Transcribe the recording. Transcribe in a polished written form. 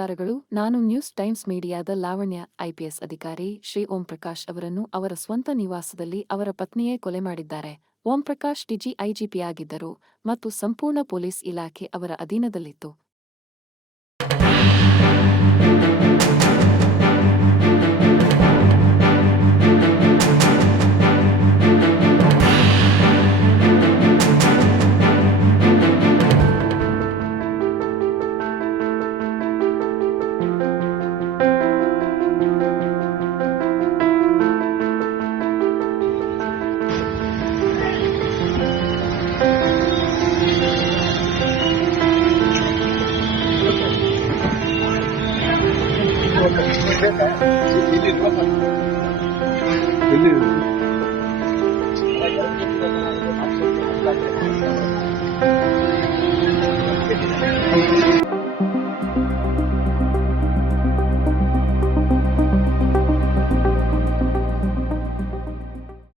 ನಮಸ್ಕಾರಗಳು. ನಾನು news times ಮೀಡಿಯಾದ Lavanya. IPS ಅಧಿಕಾರಿ ಶ್ರೀ ಓಂ ಪ್ರಕಾಶ್ ಅವರನ್ನು ಅವರ ಸ್ವಂತ ನಿವಾಸದಲ್ಲಿ ಅವರ ಪತ್ನಿಯೇ ಕೊಲೆ ಮಾಡಿದ್ದಾರೆ. ಓಂ ಪ್ರಕಾಶ್ ಡಿಜಿಐಜಿಪಿಯಾಗಿದ್ದರು ಮತ್ತು ಸಂಪೂರ್ಣ ಪೊಲೀಸ್ ಇಲಾಖೆ ಅವರ ಅಧೀನದಲ್ಲಿತ್ತು. ಎಲ್ಲಿ